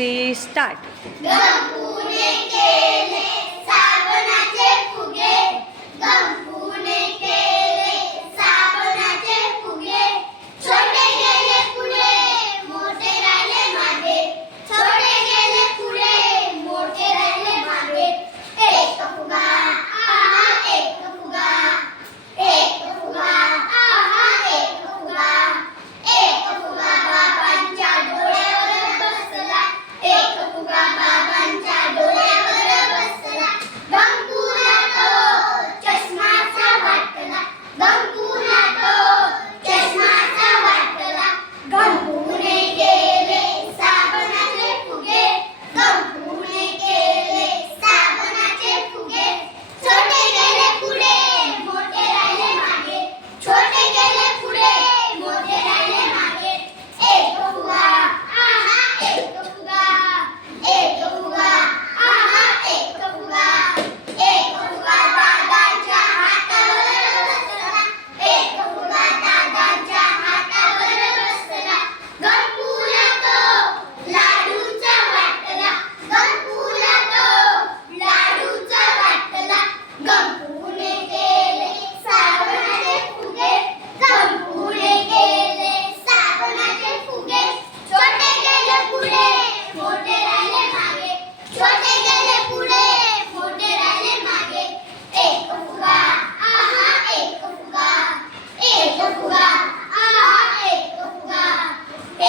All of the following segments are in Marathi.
3 स्टार्ट. गंपूने केले साबणाचे फुगे, गंपूने केले साबणाचे फुगे. छोटे गेले पुढे मोठे राहिले मागे, छोटे गेले पुढे मोठे राहिले मागे. एक फुगा आहा एक फुगा, एक फुगा आहा एक फुगा. एक फुगा बाबांच्या डोळ्यावर बसला, एक फुगा बाबांच्या डोळ्यावर बसला. गंपूला तो चष्माचा वाटला, गंपूला तो चष्माचा वाटला. गंपूने केले साबणाचे फुगे, गंपूने केले साबणाचे फुगे. छोटे गेले पुढे मोठे राहिले मागे, छोटे गेले पुढे मोठे राहिले मागे. एक फुगा आहा एक फुगा, एक फुगा आहा एक फुगा. एक फुगा दादाच्या हातावर बसला, एक फुगा दादाच्या हातावर बसला. गंपूला तो लाडूचा वाटला, गंपूला तो लाडूचा वाटला. गंपूने केले साबणाचे फुगे, गंपूने केले साबणाचे फुगे. छोटे गेले पुढे मोठे राहिले मागे, छोटे गेले पुढे मोठे राहिले मागे. एक फुगा आहा एक फुगा, एक फुगा आहा एक फुगा.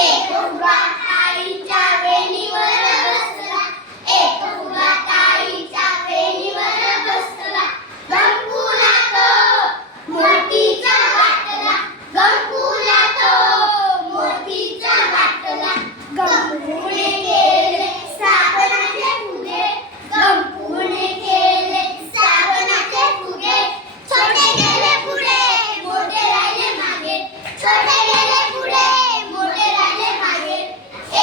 एक फुगा ताईच्या वेणीवर बसला, एक फुगा ताईच्या वेणीवर बसला. गंपूला तो मोतीचा वाटला, गंपूला तो मोतीचा वाटला. गंपूने केले साबणाचे फुगे, गंपूने केले साबणाचे फुगे. छोटे गेले पुढे मोठे राहिले मागे, छोटे गेले पुढे मोठे राहिले मागे.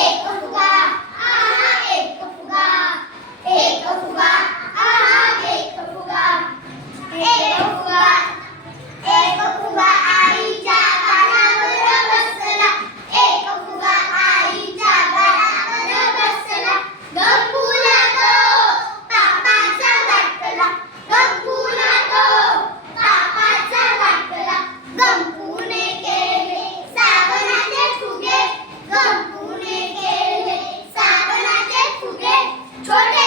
एक फुगा आहा एक फुगा, एक फुगा आहा एक फुगा. एक फुगा, एक फुगा आईच्या गालावर बसला, एक फुगा आईच्या गालावर बसला. गंपूला तो तापाचा वाटला, गंपूला तो तापाचा वाटला. गंपूने केले साबणाचे फुगे, गंपूने केले साबणाचे फुगे. छोटे